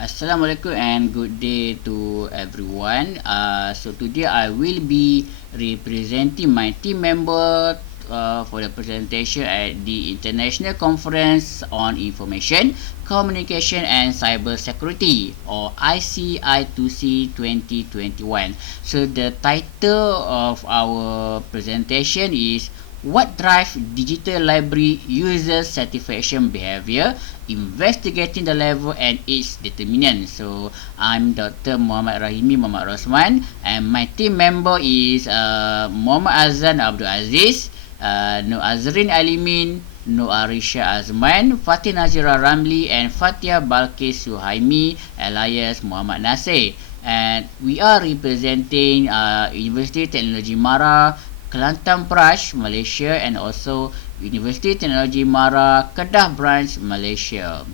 Assalamualaikum and good day to everyone. So today I will be representing my team member for the presentation at the International Conference on Information, Communication and Cyber Security, or ICI2C 2021. So the title of our presentation is What Drives Digital Library User Satisfaction Behavior, Investigating the Level and its Determinants. So I'm Dr. Rahimi Rosman, and my team member is Mohamad Azhan Abdul Aziz, Noor Azreen Alimin, Noor Arrisya Azman, Faten Nazirah Ramli, and Fatihah Balqis Shuhaimi alias Mohammad Nasir. And we are representing University Technology Mara, Kelantan Branch, Malaysia, and also University Technology Mara, Kedah Branch, Malaysia.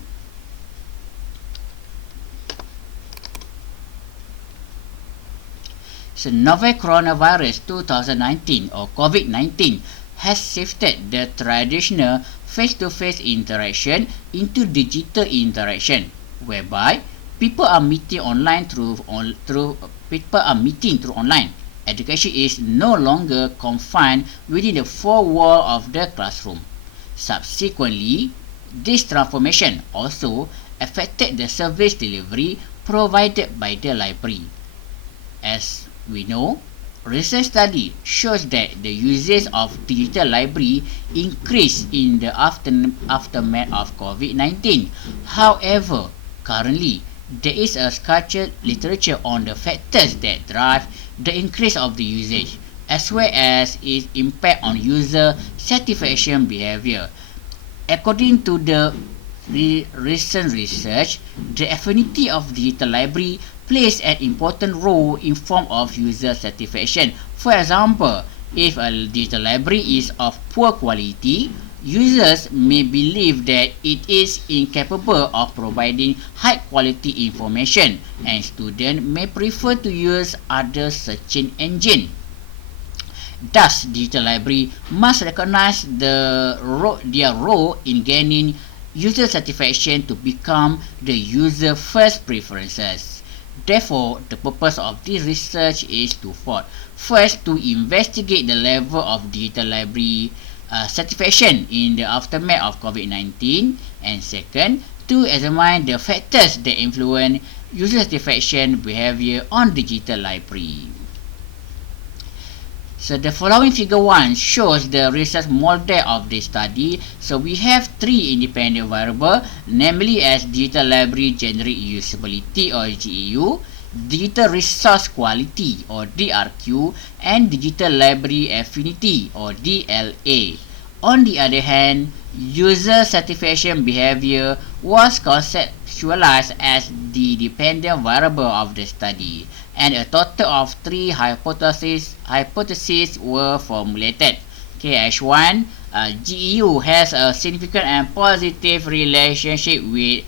So, novel coronavirus 2019 or COVID-19 has shifted the traditional face-to-face interaction into digital interaction, whereby people are meeting through online. Education is no longer confined within the four walls of the classroom. Subsequently, this transformation also affected the service delivery provided by the library. As we know, recent study shows that the usage of digital library increased in the aftermath of COVID-19. However, currently, there is a scarce literature on the factors that drive the increase of the usage, as well as its impact on user satisfaction behavior. According to the recent research, the affinity of digital library plays an important role in form of user satisfaction. For example, if a digital library is of poor quality, users may believe that it is incapable of providing high quality information, and students may prefer to use other searching engine. Thus, digital library must recognize their role in gaining user satisfaction to become the user first preferences. Therefore, the purpose of this research is twofold. First, to investigate the level of digital library satisfaction in the aftermath of COVID-19, and second, to examine the factors that influence user satisfaction behavior on digital library. So the following figure 1 shows the research model of this study. So we have three independent variables, namely as digital library generic usability or GEU, digital resource quality or DRQ, and digital library affinity or DLA. On the other hand, user satisfaction behavior was conceptualized as the dependent variable of the study, and a total of three hypotheses were formulated. H1, GEU has a significant and positive relationship with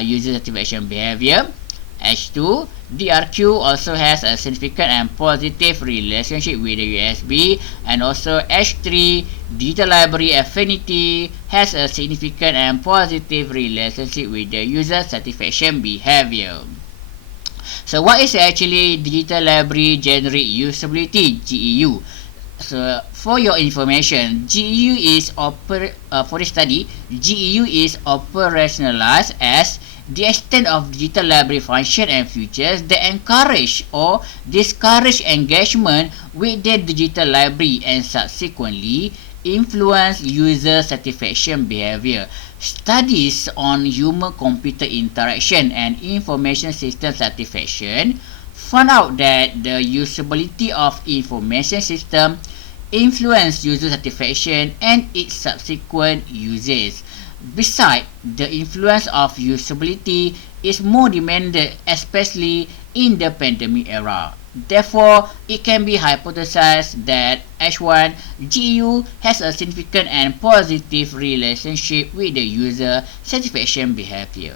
user satisfaction behavior. H2, DRQ also has a significant and positive relationship with the USB, and also H3, digital library affinity has a significant and positive relationship with the user satisfaction behavior. So what is actually digital library generic usability, GEU? So for your information, GEU is for this study, GEU is operationalized as the extent of digital library function and features that encourage or discourage engagement with the digital library and subsequently influence user satisfaction behavior. Studies on human-computer interaction and information system satisfaction found out that the usability of information system influence user satisfaction and its subsequent uses. Besides, the influence of usability is more demanded, especially in the pandemic era. Therefore, it can be hypothesized that H1 GEU has a significant and positive relationship with the user satisfaction behavior.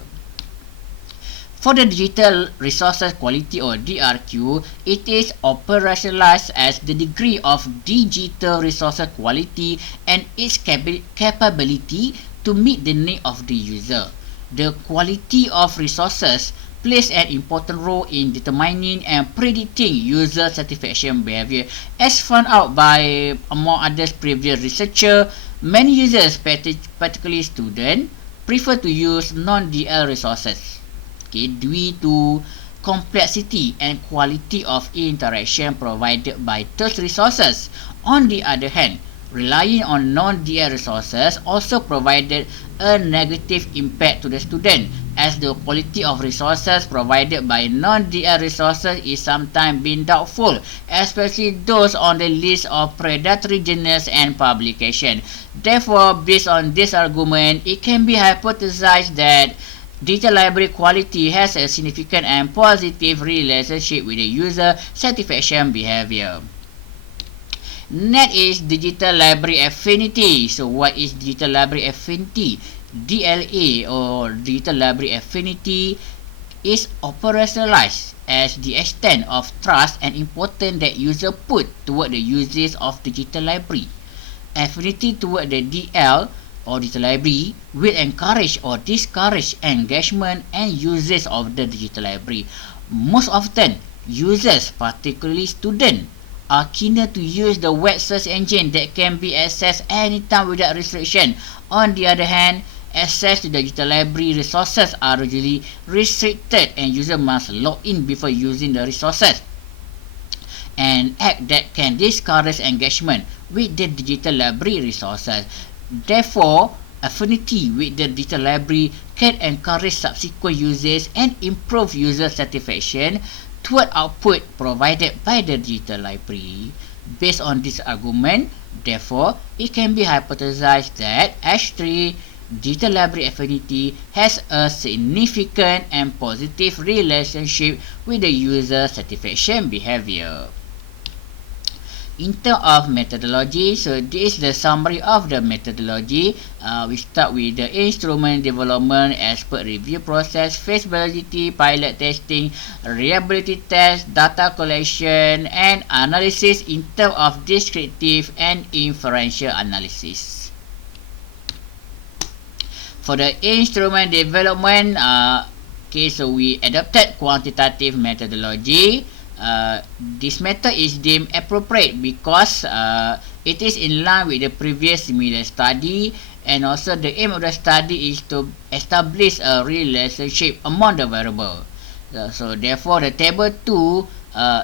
For the digital resources quality or DRQ, it is operationalized as the degree of digital resources quality and its capability to meet the need of the user. The quality of resources plays an important role in determining and predicting user satisfaction behavior. As found out by, among others, previous researcher, many users, particularly students, prefer to use non-DL resources, okay, due to complexity and quality of interaction provided by those resources. On the other hand, relying on non-DL resources also provided a negative impact to the student, as the quality of resources provided by non-DL resources is sometimes being doubtful, especially those on the list of predatory journals and publications. Therefore, based on this argument, it can be hypothesized that digital library quality has a significant and positive relationship with the user satisfaction behavior. Next is digital library affinity. So what is digital library affinity? DLA or digital library affinity is operationalized as the extent of trust and importance that user put toward the uses of digital library. Affinity toward the DL or digital library will encourage or discourage engagement and usage of the digital library. Most often, users, particularly students, are keener to use the web search engine that can be accessed anytime without restriction. On the other hand, access to the digital library resources are usually restricted and user must log in before using the resources, an act that can discourage engagement with the digital library resources. Therefore, affinity with the digital library can encourage subsequent usage and improve user satisfaction toward output provided by the digital library. Based on this argument, therefore, it can be hypothesized that H3 digital library affinity has a significant and positive relationship with the user satisfaction behavior. In terms of methodology, so this is the summary of the methodology. We start with the instrument development, expert review process, feasibility, pilot testing, reliability test, data collection, and analysis in terms of descriptive and inferential analysis. For the instrument development, okay, so we adopted quantitative methodology. This method is deemed appropriate because it is in line with the previous similar study, and also the aim of the study is to establish a relationship among the variables. So therefore, the table 2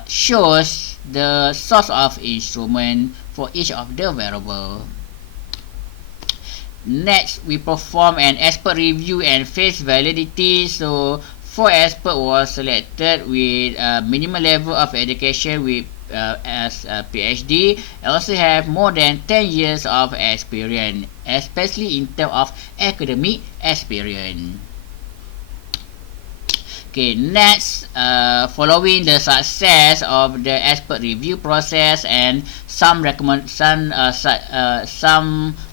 shows the source of instrument for each of the variables. Next, we perform an expert review and face validity. So 4 experts was selected with minimum level of education with as a PhD, also have more than 10 years of experience, especially in terms of academic experience. Okay, next, following the success of the expert review process and some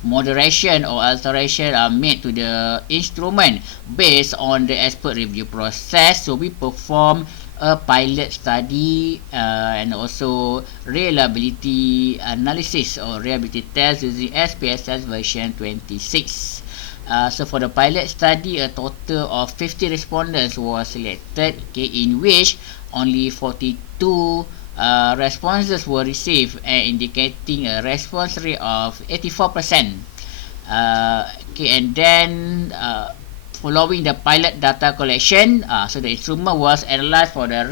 moderation or alteration are made to the instrument based on the expert review process. So we perform a pilot study and also reliability analysis or reliability test using SPSS version 26. So for the pilot study, a total of 50 respondents was selected, okay, in which only 42 responses were received, indicating a response rate of 84%. Okay, and then following the pilot data collection, so the instrument was analyzed for the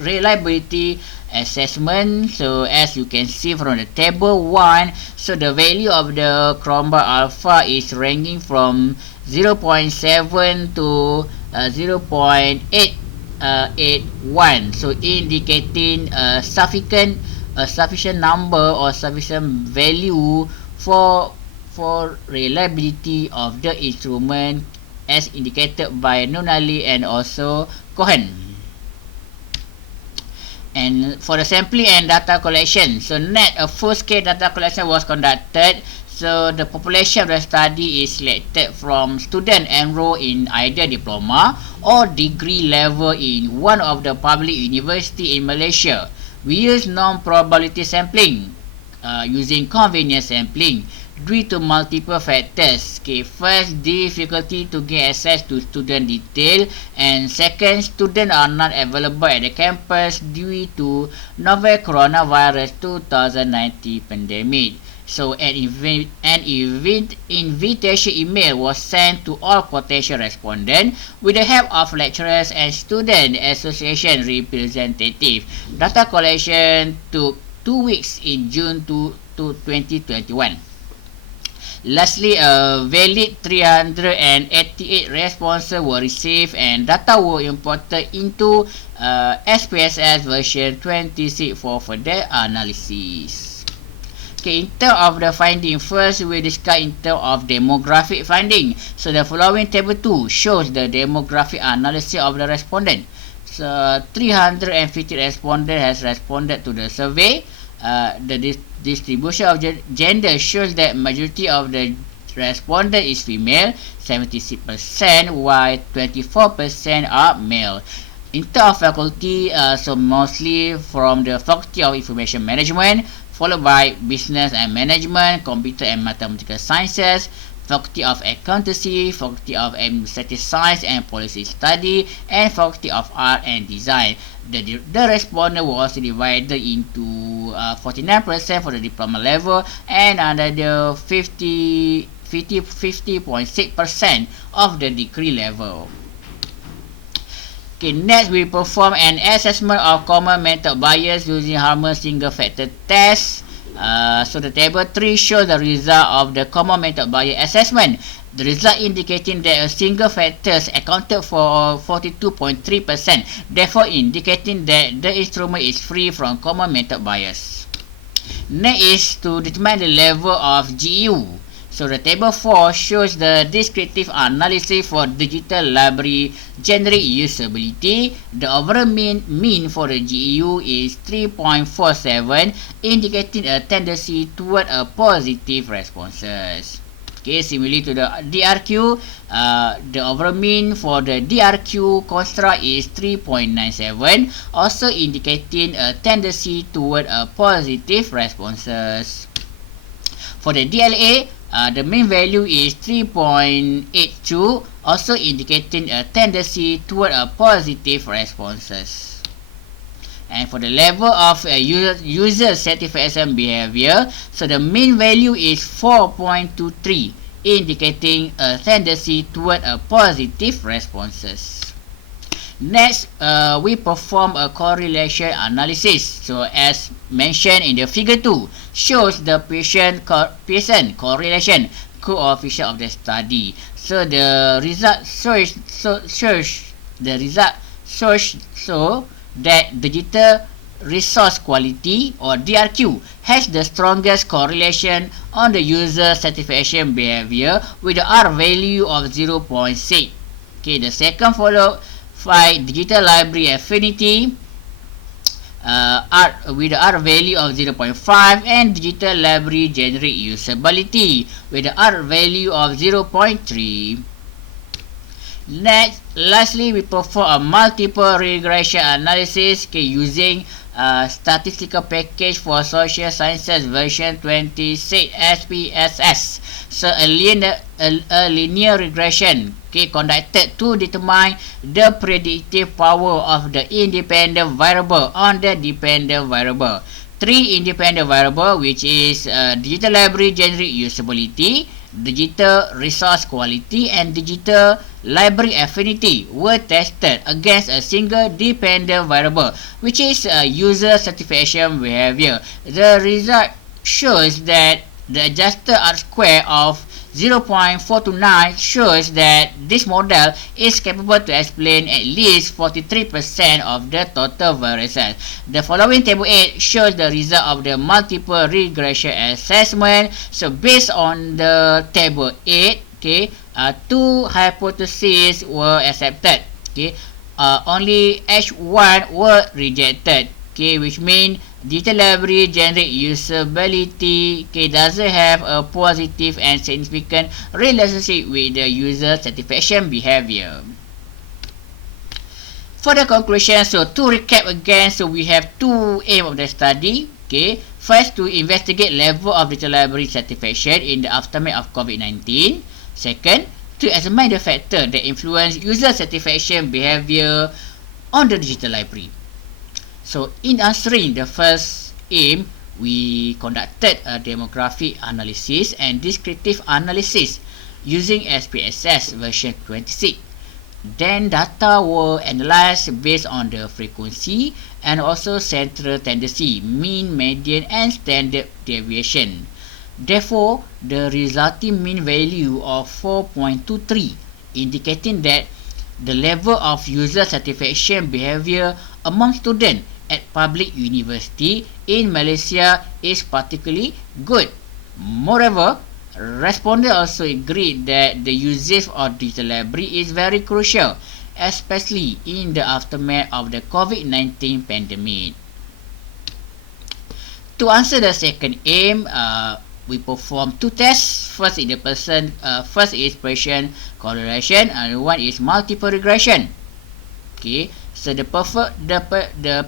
reliability assessment. So as you can see from the table 1, so the value of the Chrombar alpha is ranging from 0.7 to 0.881, so indicating a sufficient number or sufficient value for reliability of the instrument as indicated by Nunali and also Cohen. And for the sampling and data collection, so a full-scale data collection was conducted. So the population of the study is selected from students enrolled in either diploma or degree level in one of the public university in Malaysia. We use non-probability sampling using convenience sampling. due to multiple factors. Okay, first, difficulty to gain access to student detail, and second, students are not available at the campus due to novel coronavirus 2019 pandemic. So an invitation email was sent to all potential respondents with the help of lecturers and student association representative. Data collection took 2 weeks in June to 2021. Lastly, a valid 388 responses were received and data were imported into SPSS version 26 for further analysis. Okay, in terms of the finding, first we discuss in terms of demographic finding. So the following table 2 shows the demographic analysis of the respondent. So 350 respondents has responded to the survey. The distribution of gender shows that majority of the respondent is female, 76%, while 24% are male. In terms of faculty, so mostly from the Faculty of Information Management, followed by Business and Management, Computer and Mathematical Sciences, Faculty of Accountancy, Faculty of Administrative Science and Policy Study, and Faculty of Art and Design. The respondent was divided into 49% for the diploma level and another 50.6% of the degree level. Okay, next we perform an assessment of common method bias using Harman single factor test. So the table 3 shows the result of the common method bias assessment. The result indicating that a single factors accounted for 42.3%, therefore indicating that the instrument is free from common method bias. Next is to determine the level of GEU. So the table 4 shows the descriptive analysis for digital library generic usability. The overall mean for the GEU is 3.47, indicating a tendency toward a positive responses. Okay, similarly to the DRQ, the overall mean for the DRQ construct is 3.97, also indicating a tendency toward a positive responses. For the DLA, the mean value is 3.82, also indicating a tendency toward a positive responses. And for the level of user satisfaction behavior, so the mean value is 4.23, indicating a tendency toward a positive responses. Next, we perform a correlation analysis. So as mentioned in the figure 2, shows the Pearson correlation coefficient of the study. So the result shows that digital resource quality or DRQ has the strongest correlation on the user satisfaction behavior with the R value of 0.6. Okay, the second followed by digital library affinity with the R value of 0.5 and digital library generic usability with the R value of 0.3. Next, lastly, we perform a multiple regression analysis using Statistical Package for Social Sciences version 26 SPSS. So a linear regression conducted to determine the predictive power of the independent variable on the dependent variable. 3 independent variables, which is digital library generic usability, digital resource quality, and digital library affinity, were tested against a single dependent variable, which is user satisfaction behavior. The result shows that the adjusted R-square of 0.429 shows that this model is capable to explain at least 43% of the total variances. The following table 8 shows the result of the multiple regression assessment. So based on the table 8, two hypotheses were accepted. Only H1 were rejected. Which means digital library generic usability doesn't have a positive and significant relationship with the user satisfaction behavior. For the conclusion, so to recap again, so we have two aims of the study. Okay, first, to investigate level of digital library satisfaction in the aftermath of COVID-19. Second, to examine the factor that influence user satisfaction behavior on the digital library. So, in answering the first aim, we conducted a demographic analysis and descriptive analysis using SPSS version 26. Then data were analysed based on the frequency and also central tendency, mean, median and standard deviation. Therefore, the resulting mean value of 4.23 indicating that the level of user satisfaction behavior among students at public university in Malaysia is particularly good. Moreover, respondents also agreed that the usage of digital library is very crucial, especially in the aftermath of the COVID-19 pandemic. To answer the second aim, we perform two tests. First is Bayesian correlation, and one is multiple regression. Okay, so the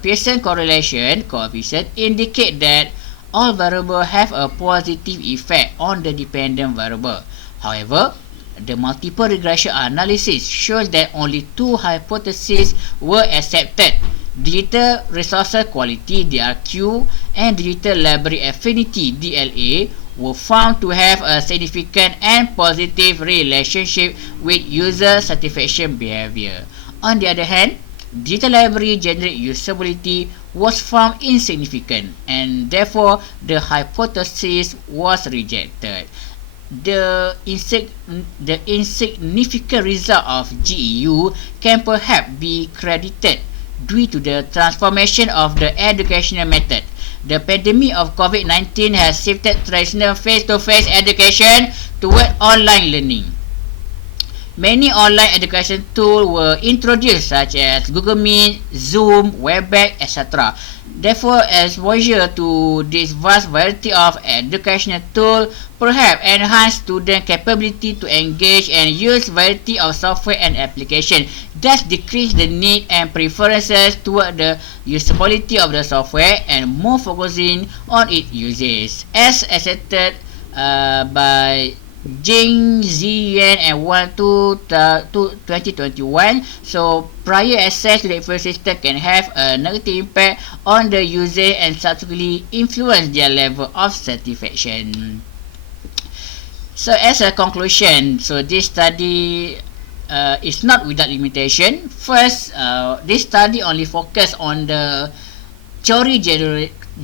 Pearson correlation coefficient indicate that all variables have a positive effect on the dependent variable. However, the multiple regression analysis shows that only two hypotheses were accepted. Digital resource quality (DRQ) and digital library affinity (DLA) were found to have a significant and positive relationship with user satisfaction behavior. On the other hand, digital library generic usability was found insignificant, and therefore the hypothesis was rejected. The insignificant result of GEU can perhaps be credited due to the transformation of the educational method. The pandemic of COVID-19 has shifted traditional face-to-face education toward online learning. Many online education tools were introduced such as Google Meet, Zoom, Webex, etc. Therefore, exposure to this vast variety of educational tools perhaps enhance student capability to engage and use variety of software and application, thus decrease the need and preferences toward the usability of the software and more focusing on its usage, as asserted by Jing, Ziyan and 2021. So, prior access to the information system can have a negative impact on the user and subsequently influence their level of satisfaction. So, as a conclusion, so this study is not without limitation. First, this study only focus on the theory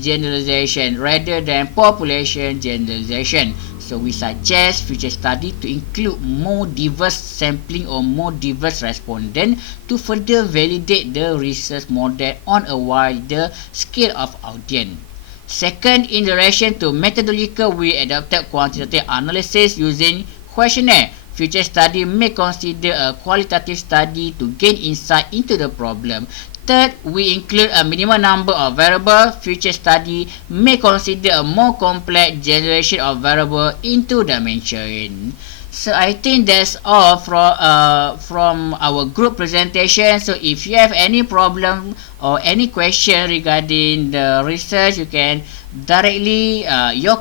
generalization rather than population generalization. So we suggest future study to include more diverse sampling or more diverse respondents to further validate the research model on a wider scale of audience. Second, in relation to methodological, we adopted quantitative analysis using questionnaire. Future study may consider a qualitative study to gain insight into the problem. Third, we include a minimum number of variables. Future study may consider a more complex generation of variables into dimension. So I think that's all from our group presentation. So if you have any problem or any question regarding the research, you can directly you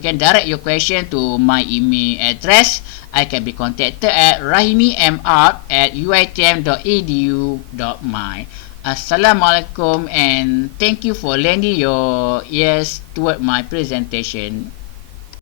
can direct your question to my email address. I can be contacted at rahimimr@uitm.edu.my. Assalamualaikum and thank you for lending your ears toward my presentation.